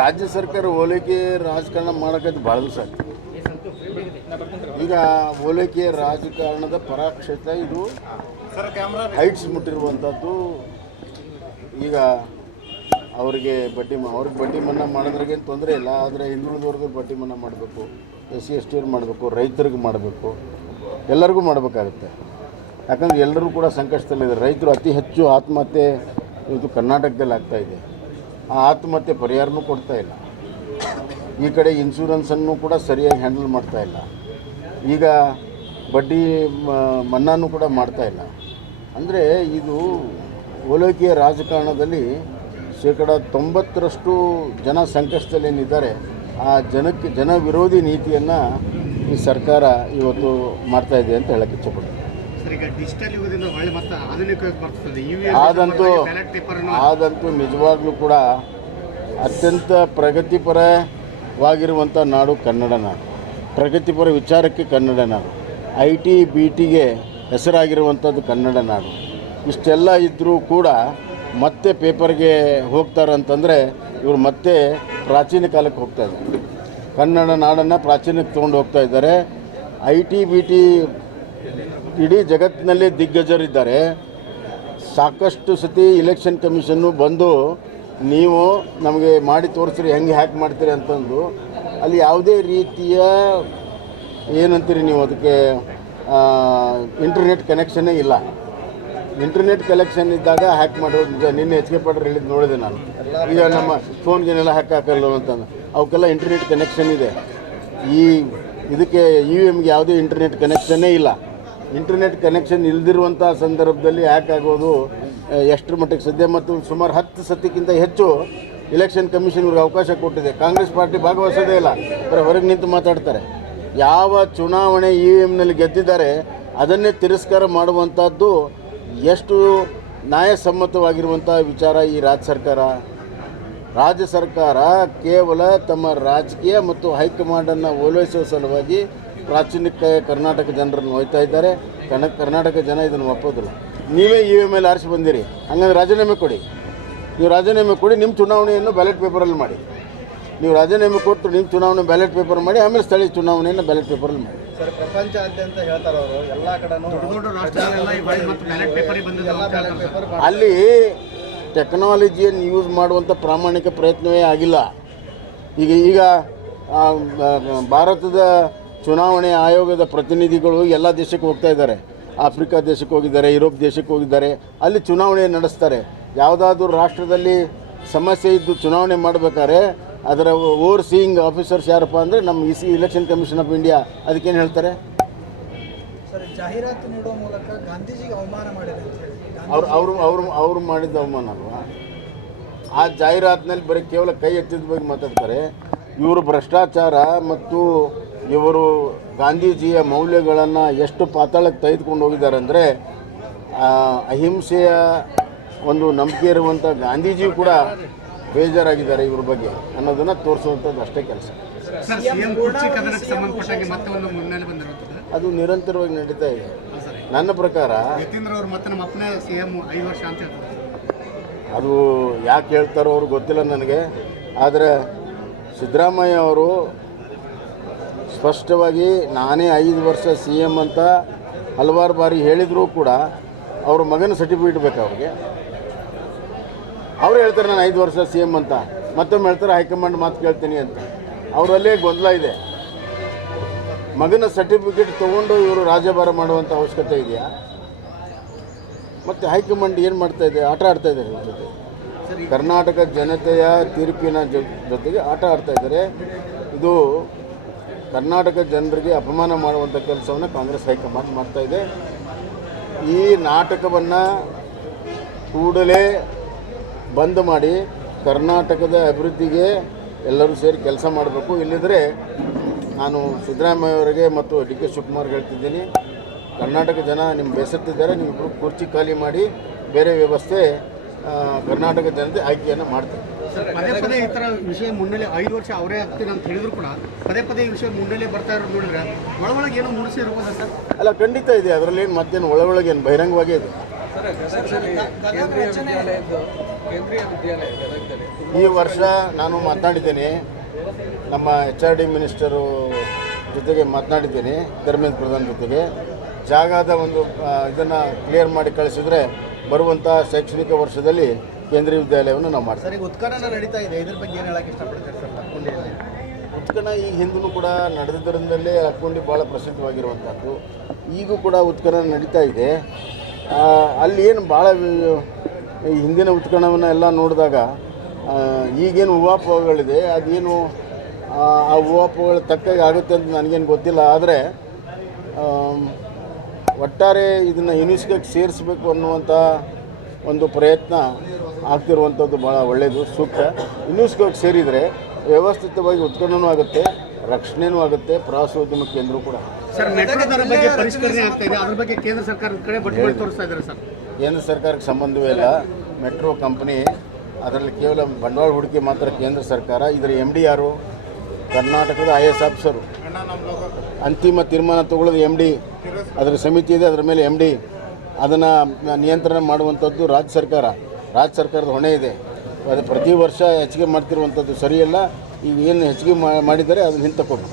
ರಾಜ್ಯ ಸರ್ಕಾರ ಹೋಲಿಕೆ ರಾಜಕಾರಣ ಮಾಡೋಕ್ಕಂತ ಭಾಳ ದಿವಸ ಈಗ ಹೋಲಿಕೆ ರಾಜಕಾರಣದ ಪರಾಕ್ಷೇತ ಇದು. ಹೈಟ್ಸ್ ಮುಟ್ಟಿರುವಂಥದ್ದು ಈಗ ಅವರಿಗೆ ಬಡ್ಡಿ ಅವ್ರಿಗೆ ಬಡ್ಡಿ ಮನ್ನಾ ಮಾಡೋದ್ರಾಗೇನು ತೊಂದರೆ ಇಲ್ಲ, ಆದರೆ ಹಿಂದುಳಿದವ್ರಿಗೆ ಬಡ್ಡಿ ಮನ್ನಾ ಮಾಡಬೇಕು. ಎಸ್ ಸಿ ಎಸ್ ಟಿ ಮಾಡಬೇಕು, ರೈತರಿಗೆ ಮಾಡಬೇಕು. ಎಲ್ಲರಿಗೂ ಮಾಡಬೇಕಾಗುತ್ತೆ. ಯಾಕಂದ್ರೆ ಎಲ್ಲರೂ ಕೂಡ ಸಂಕಷ್ಟದಲ್ಲಿದ್ದಾರೆ ರೈತರು ಅತಿ ಹೆಚ್ಚು ಆತ್ಮಹತ್ಯೆ ಇದು ಕರ್ನಾಟಕದಲ್ಲಿ ಆಗ್ತಾಯಿದೆ ಆ ಆತ್ಮಹತ್ಯೆ ಪರಿಹಾರನೂ ಕೊಡ್ತಾ ಇಲ್ಲ. ಈ ಕಡೆ ಇನ್ಶೂರೆನ್ಸನ್ನು ಕೂಡ ಸರಿಯಾಗಿ ಹ್ಯಾಂಡಲ್ ಮಾಡ್ತಾ ಇಲ್ಲ. ಈಗ ಬಡ್ಡಿ ಮನ್ನಾನು ಕೂಡ ಮಾಡ್ತಾ ಇಲ್ಲ. ಅಂದರೆ ಇದು ಓಲೈಕೆಯ ರಾಜಕಾರಣದಲ್ಲಿ ಶೇಕಡ ತೊಂಬತ್ತರಷ್ಟು ಜನ ಸಂಕಷ್ಟದಲ್ಲೇನಿದ್ದಾರೆ ಆ ಜನಕ್ಕೆ, ಜನ ವಿರೋಧಿ ನೀತಿಯನ್ನು ಈ ಸರ್ಕಾರ ಇವತ್ತು ಮಾಡ್ತಾ ಇದೆ ಅಂತ ಹೇಳಕ್ಕೆ ಇಚ್ಛೆಪಡ್ತೀನಿ. ಆದಂತೂ ಆದಂತೂ ನಿಜವಾಗ್ಲೂ ಕೂಡ ಅತ್ಯಂತ ಪ್ರಗತಿಪರವಾಗಿರುವಂಥ ನಾಡು ಕನ್ನಡ ನಾಡು. ಪ್ರಗತಿಪರ ವಿಚಾರಕ್ಕೆ ಕನ್ನಡ ನಾಡು. ಐ ಟಿ ಬಿ ಟಿಗೆ ಹೆಸರಾಗಿರುವಂಥದ್ದು ಕನ್ನಡ ನಾಡು. ಇಷ್ಟೆಲ್ಲ ಇದ್ದರೂ ಕೂಡ ಮತ್ತೆ ಪೇಪರ್ಗೆ ಹೋಗ್ತಾರಂತಂದರೆ ಇವರು ಮತ್ತೆ ಪ್ರಾಚೀನ ಕಾಲಕ್ಕೆ ಹೋಗ್ತಾ ಇದ್ದಾರೆ. ಕನ್ನಡ ನಾಡನ್ನು ಪ್ರಾಚೀನಕ್ಕೆ ತೊಗೊಂಡು ಹೋಗ್ತಾ ಇದ್ದಾರೆ. ಐ ಟಿ ಬಿ ಟಿ ಇಡೀ ಜಗತ್ತಿನಲ್ಲಿ ದಿಗ್ಗಜರಿದ್ದಾರೆ. ಸಾಕಷ್ಟು ಸತಿ ಇಲೆಕ್ಷನ್ ಕಮಿಷನ್ನು ಬಂದು ನೀವು ನಮಗೆ ಮಾಡಿ ತೋರಿಸ್ರಿ, ಹೆಂಗೆ ಹ್ಯಾಕ್ ಮಾಡ್ತೀರಿ ಅಂತಂದು. ಅಲ್ಲಿ ಯಾವುದೇ ರೀತಿಯ ಏನಂತೀರಿ ನೀವು ಅದಕ್ಕೆ ಇಂಟರ್ನೆಟ್ ಕನೆಕ್ಷನ್ನೇ ಇಲ್ಲ. ಇಂಟರ್ನೆಟ್ ಕಲೆಕ್ಷನ್ ಇದ್ದಾಗ ಹ್ಯಾಕ್ ಮಾಡೋದು ನಿನ್ನೆ ಎಚ್ ಕೆ ಹೇಳಿದ್ದು ನೋಡಿದೆ ನಾನು. ಈಗ ನಮ್ಮ ಫೋನ್ಗೆನೆಲ್ಲ ಹ್ಯಾಕ್ ಹಾಕಲ್ಲ ಅಂತಂದು. ಅವಕ್ಕೆಲ್ಲ ಇಂಟರ್ನೆಟ್ ಕನೆಕ್ಷನ್ ಇದೆ. ಈ, ಇದಕ್ಕೆ ಇ ವಿ ಎಮ್ಗೆ ಯಾವುದೇ ಇಂಟರ್ನೆಟ್ ಕನೆಕ್ಷನ್ನೇ ಇಲ್ಲ. ಇಂಟರ್ನೆಟ್ ಕನೆಕ್ಷನ್ ಇಲ್ದಿರುವಂಥ ಸಂದರ್ಭದಲ್ಲಿ ಆಗೋದು ಎಷ್ಟರ ಮಟ್ಟಿಗೆ ಸದ್ಯ ಮತ್ತು ಸುಮಾರು ಹತ್ತು ಸತಿಕ್ಕಿಂತ ಹೆಚ್ಚು ಇಲೆಕ್ಷನ್ ಕಮಿಷನ್ ಇವ್ರಿಗೆ ಅವಕಾಶ ಕೊಟ್ಟಿದೆ. ಕಾಂಗ್ರೆಸ್ ಪಾರ್ಟಿ ಭಾಗವಹಿಸೋದೇ ಇಲ್ಲ. ಅವರ ಹೊರಗೆ ನಿಂತು ಮಾತಾಡ್ತಾರೆ. ಯಾವ ಚುನಾವಣೆ ಇ ವಿ ಎಮ್ನಲ್ಲಿ ಗೆದ್ದಿದ್ದಾರೆ, ಅದನ್ನೇ ತಿರಸ್ಕಾರ ಮಾಡುವಂಥದ್ದು ಎಷ್ಟು ನ್ಯಾಯಸಮ್ಮತವಾಗಿರುವಂಥ ವಿಚಾರ ಈ ರಾಜ್ಯ ಸರ್ಕಾರ? ರಾಜ್ಯ ಸರ್ಕಾರ ಕೇವಲ ತಮ್ಮ ರಾಜಕೀಯ ಮತ್ತು ಹೈಕಮಾಂಡನ್ನು ಓಲೈಸುವ ಸಲುವಾಗಿ ಪ್ರಾಚೀನಕ್ಕೆ ಕರ್ನಾಟಕ ಜನರನ್ನು ಒಯ್ತಾ ಇದ್ದಾರೆ. ಕನ್ನ ಕರ್ನಾಟಕ ಜನ ಇದನ್ನು ಒಪ್ಪೋದಿಲ್ಲ. ನೀವೇ ಇ ವಿ ಮೇಲೆ ಆರಿಸಿ ಬಂದಿರಿ. ಹಂಗಂದ್ರೆ ರಾಜೀನಾಮೆ ಕೊಡಿ. ನೀವು ರಾಜೀನಾಮೆ ಕೊಡಿ ನಿಮ್ಮ ಚುನಾವಣೆಯನ್ನು ಬ್ಯಾಲೆಟ್ ಪೇಪರಲ್ಲಿ ಮಾಡಿ. ನೀವು ರಾಜೀನಾಮೆ ಕೊಟ್ಟು ನಿಮ್ಮ ಚುನಾವಣೆ ಬ್ಯಾಲೆಟ್ ಪೇಪರ್ ಮಾಡಿ ಆಮೇಲೆ ಸ್ಥಳೀಯ ಚುನಾವಣೆಯನ್ನು ಬ್ಯಾಲೆಟ್ ಪೇಪರಲ್ಲಿ ಮಾಡಿ. ಸರ್ ಪ್ರಪಂಚಾದ್ಯಂತ ಹೇಳ್ತಾರೆ ಅವರು ಎಲ್ಲಾ ಕಡೆನೂ ದೊಡ್ಡ ದೊಡ್ಡ ರಾಷ್ಟ್ರಗಳೆಲ್ಲ ಈ ಬಾರಿ ಮತ್ತೆ ಬ್ಯಾಲೆಟ್ ಪೇಪರ್ ಬಂದಿದೆ ಅಂತ ಹೇಳ್ತಾರೆ ಸರ್. ಅಲ್ಲಿ ಟೆಕ್ನಾಲಜಿಯನ್ನು ಯೂಸ್ ಮಾಡುವಂಥ ಪ್ರಾಮಾಣಿಕ ಪ್ರಯತ್ನವೇ ಆಗಿಲ್ಲ. ಈಗ ಈಗ ಭಾರತದ ಚುನಾವಣೆ ಆಯೋಗದ ಪ್ರತಿನಿಧಿಗಳು ಎಲ್ಲ ದೇಶಕ್ಕೆ ಹೋಗ್ತಾ ಇದ್ದಾರೆ. ಆಫ್ರಿಕಾ ದೇಶಕ್ಕೆ ಹೋಗಿದ್ದಾರೆ ಯುರೋಪ್ ದೇಶಕ್ಕೆ ಹೋಗಿದ್ದಾರೆ. ಅಲ್ಲಿ ಚುನಾವಣೆ ನಡೆಸ್ತಾರೆ. ಯಾವುದಾದ್ರೂ ರಾಷ್ಟ್ರದಲ್ಲಿ ಸಮಸ್ಯೆ ಇದ್ದು ಚುನಾವಣೆ ಮಾಡಬೇಕಾದ್ರೆ ಅದರ ಓವರ್ ಸೀಯಿಂಗ್ ಆಫೀಸರ್ಸ್ ಯಾರಪ್ಪ ಅಂದರೆ ನಮ್ಮ E C election commission of India ಅದಕ್ಕೇನು ಹೇಳ್ತಾರೆ? ಸರ್ ಜಾಹೀರಾತು ನೀಡುವ ಮೂಲಕ ಗಾಂಧೀಜಿಗೆ ಅವಮಾನ ಅವ್ರು ಅವರು ಅವರು ಅವರು ಮಾಡಿದ ಅವಮಾನ ಅಲ್ವಾ? ಆ ಜಾಹೀರಾತಿನಲ್ಲಿ ಬರೀ ಕೇವಲ ಕೈ ಎತ್ತಿದ ಬಗ್ಗೆ ಮಾತಾಡ್ತಾರೆ. ಇವರು ಭ್ರಷ್ಟಾಚಾರ ಮತ್ತು ಇವರು ಗಾಂಧೀಜಿಯ ಮೌಲ್ಯಗಳನ್ನು ಎಷ್ಟು ಪಾತಾಳಕ್ಕೆ ತೆಗೆದುಕೊಂಡು ಹೋಗಿದ್ದಾರೆ ಅಂದರೆ ಅಹಿಂಸೆಯ ಒಂದು ನಂಬಿಕೆ ಇರುವಂಥ ಗಾಂಧೀಜಿ ಕೂಡ ಬೇಜಾರಾಗಿದ್ದಾರೆ ಇವ್ರ ಬಗ್ಗೆ ಅನ್ನೋದನ್ನು ತೋರಿಸುವಂಥದ್ದು ಅಷ್ಟೇ ಕೆಲಸ. ಸರ್ ಸಿಎಂ ಕುರ್ಚಿ ಕದನಕ್ಕೆ ಸಂಬಂಧಪಟ್ಟಾಗಿ ಮತ್ತೆ ಒಂದು ಮುನ್ನೆಲೆ ಬಂದಿರುತ್ತದೆ ಅದು ನಿರಂತರವಾಗಿ ನಡೀತಾ ಇದೆ. ನನ್ನ ಪ್ರಕಾರ ಯತೀಂದ್ರ ಅವರು ಮತ್ತೆ ನಮ್ಮ ಅಪ್ಪನೇ ಸಿಎಂ ಐದು ವರ್ಷ ಅಂತ ಹೇಳ್ತಾರೆ. ಅದು ಯಾಕೆ ಹೇಳ್ತಾರೋ ಅವ್ರು ಗೊತ್ತಿಲ್ಲ ನನಗೆ. ಆದರೆ ಸಿದ್ದರಾಮಯ್ಯ ಅವರು ಸ್ಪಷ್ಟವಾಗಿ ನಾನೇ ಐದು ವರ್ಷ ಸಿ ಎಂ ಅಂತ ಹಲವಾರು ಬಾರಿ ಹೇಳಿದರೂ ಕೂಡ ಅವ್ರ ಮಗನ ಸರ್ಟಿಫಿಕೇಟ್ ಬೇಕು ಅವ್ರಿಗೆ. ಅವ್ರು ಹೇಳ್ತಾರೆ ನಾನು ಐದು ವರ್ಷ ಸಿ ಎಂ ಅಂತ. ಮತ್ತೊಮ್ಮೆ ಹೇಳ್ತಾರೆ ಹೈಕಮಾಂಡ್ ಮಾತು ಕೇಳ್ತೀನಿ ಅಂತ. ಅವರಲ್ಲೇ ಗೊಂದಲ ಇದೆ. ಮಗನ ಸರ್ಟಿಫಿಕೇಟ್ ತೊಗೊಂಡು ಇವರು ರಾಜ್ಯಭಾರ ಮಾಡುವಂಥ ಅವಶ್ಯಕತೆ ಇದೆಯಾ? ಮತ್ತು ಹೈಕಮಾಂಡ್ ಏನು ಮಾಡ್ತಾ ಇದೆ? ಆಟ ಆಡ್ತಾ ಇದ್ದಾರೆ ಇವ್ರ ಜೊತೆ. ಕರ್ನಾಟಕ ಜನತೆಯ ತೀರ್ಪಿನ ಜೊತೆಗೆ ಆಟ ಆಡ್ತಾ ಇದ್ದಾರೆ. ಇದು ಕರ್ನಾಟಕ ಜನರಿಗೆ ಅಪಮಾನ ಮಾಡುವಂಥ ಕೆಲಸವನ್ನು ಕಾಂಗ್ರೆಸ್ ಹೈಕಮಾಂಡ್ ಇದೆ. ಈ ನಾಟಕವನ್ನು ಕೂಡಲೇ ಬಂದ್ ಮಾಡಿ ಕರ್ನಾಟಕದ ಅಭಿವೃದ್ಧಿಗೆ ಎಲ್ಲರೂ ಸೇರಿ ಕೆಲಸ ಮಾಡಬೇಕು. ಇಲ್ಲದ್ರೆ ನಾನು ಸಿದ್ದರಾಮಯ್ಯ ಅವರಿಗೆ ಮತ್ತು ಡಿ ಕೆ ಶಿವಕುಮಾರ್ ಹೇಳ್ತಿದ್ದೀನಿ, ಕರ್ನಾಟಕ ಜನ ನಿಮ್ಮ ಬೇಸತ್ತಿದ್ದಾರೆ ನೀವು ಕುರ್ಚಿ ಖಾಲಿ ಮಾಡಿ ಬೇರೆ ವ್ಯವಸ್ಥೆ ಕರ್ನಾಟಕ ಜನತೆ ಆಯ್ಕೆಯನ್ನು ಮಾಡ್ತಾರೆ. ಪದೇ ಪದೇ ಈ ಥರ ವಿಷಯ ಮುನ್ನೆಲೆ ಐದು ವರ್ಷ ಅವರೇ ಆಗ್ತೀನಿ ಅಂತ ಹೇಳಿದ್ರು ಕೂಡ ಪದೇ ಪದೇ ಈ ವಿಷಯ ಮುನ್ನೆಲೆ ಬರ್ತಾ ಇರೋದು ನೋಡಿದ್ರೆ ಒಳಗೊಳಗೆ ಏನೋ ಮುಡಿಸಿ ಇರ್ಬೋದಾ ಸರ್? ಅಲ್ಲ ಖಂಡಿತ ಇದೆ. ಅದರಲ್ಲಿ ಏನು ಮತ್ತೇನು ಒಳಗೊಳಗೇನು ಬಹಿರಂಗವಾಗೇ ಇದೆ? ಈ ವರ್ಷ ನಾನು ಮಾತನಾಡಿದ್ದೇನೆ. ನಮ್ಮ ಎಚ್ ಆರ್ ಡಿ ಮಿನಿಸ್ಟರು ಜೊತೆಗೆ ಮಾತನಾಡಿದ್ದೇನೆ ಧರ್ಮೇಂದ್ರ ಪ್ರಧಾನ್ ಜೊತೆಗೆ. ಜಾಗದ ಒಂದು ಇದನ್ನು ಕ್ಲಿಯರ್ ಮಾಡಿ ಕಳಿಸಿದರೆ ಬರುವಂಥ ಶೈಕ್ಷಣಿಕ ವರ್ಷದಲ್ಲಿ ಕೇಂದ್ರೀಯ ವಿದ್ಯಾಲಯವನ್ನು ನಾವು ಮಾಡ್ತೀವಿ. ಈಗ ಉತ್ಖನನ ನಡೀತಾ ಇದೆ. ಇದ್ರ ಬಗ್ಗೆ ಏನು ಹೇಳಕ್ಕೆ ಇಷ್ಟಪಡ್ತೀರಿ ಸರ್ ಲಕ್ಕುಂಡಿಯಲ್ಲಿ ಉತ್ಖನ ಈ ಹಿಂದೂ ಕೂಡ ನಡೆದಿದ್ದರಿಂದಲೇ ಅಕ್ಕೊಂಡಿ ಭಾಳ ಪ್ರಸಿದ್ಧವಾಗಿರುವಂಥದ್ದು. ಈಗೂ ಕೂಡ ಉತ್ಖನನ ನಡೀತಾ ಇದೆ. ಅಲ್ಲಿ ಏನು ಭಾಳ ಹಿಂದಿನ ಉತ್ಖನವನ್ನು ಎಲ್ಲ ನೋಡಿದಾಗ ಈಗೇನು ಹೂವಾಪಗಳಿದೆ ಅದೇನು ಆ ಹೂವಾಪಗಳು ತಕ್ಕಾಗಿ ಆಗುತ್ತೆ ಅಂತ ನನಗೇನು ಗೊತ್ತಿಲ್ಲ. ಆದರೆ ಒಟ್ಟಾರೆ ಇದನ್ನು ಯುನೆಸ್ಕೋಗೆ ಸೇರಿಸ್ಬೇಕು ಅನ್ನುವಂಥ ಒಂದು ಪ್ರಯತ್ನ ಆಗ್ತಿರುವಂಥದ್ದು ಭಾಳ ಒಳ್ಳೆಯದು ಸೂಕ್ತ. ಯುನೆಸ್ಕೋಗೆ ಸೇರಿದರೆ ವ್ಯವಸ್ಥಿತವಾಗಿ ಉತ್ಖನನೂ ಆಗುತ್ತೆ ರಕ್ಷಣೆನೂ ಆಗುತ್ತೆ ಪ್ರವಾಸೋದ್ಯಮ ಕೇಂದ್ರ ಕೂಡ ಕೇಂದ್ರ ಸರ್ಕಾರಕ್ಕೆ ಸಂಬಂಧವೇ ಇಲ್ಲ. ಮೆಟ್ರೋ ಕಂಪನಿ ಅದರಲ್ಲಿ ಕೇವಲ ಬಂಡವಾಳ ಹೂಡಿಕೆ ಮಾತ್ರ ಕೇಂದ್ರ ಸರ್ಕಾರ. ಇದರ ಎಂ ಡಿ ಯಾರು ಕರ್ನಾಟಕದ ಐ ಎಸ್ ಆಫೀಸರು ಅಂತಿಮ ತೀರ್ಮಾನ ತಗೊಳ್ಳೋದು ಎಂ ಡಿ ಅದರ ಸಮಿತಿ ಇದೆ ಅದರ ಮೇಲೆ ಎಂ ಡಿ ಅದನ್ನು ನಿಯಂತ್ರಣ ಮಾಡುವಂಥದ್ದು ರಾಜ್ಯ ಸರ್ಕಾರ. ರಾಜ್ಯ ಸರ್ಕಾರದ ಹೊಣೆ ಇದೆ. ಅದು ಪ್ರತಿ ವರ್ಷ ಹೆಚ್ಚಿಗೆ ಮಾಡ್ತಿರುವಂಥದ್ದು ಸರಿಯಲ್ಲ. ಈಗ ಏನು ಹೆಚ್ಚಿಗೆ ಮಾಡಿದರೆ ಅದನ್ನು ಹಿಂತಕೊಂಡು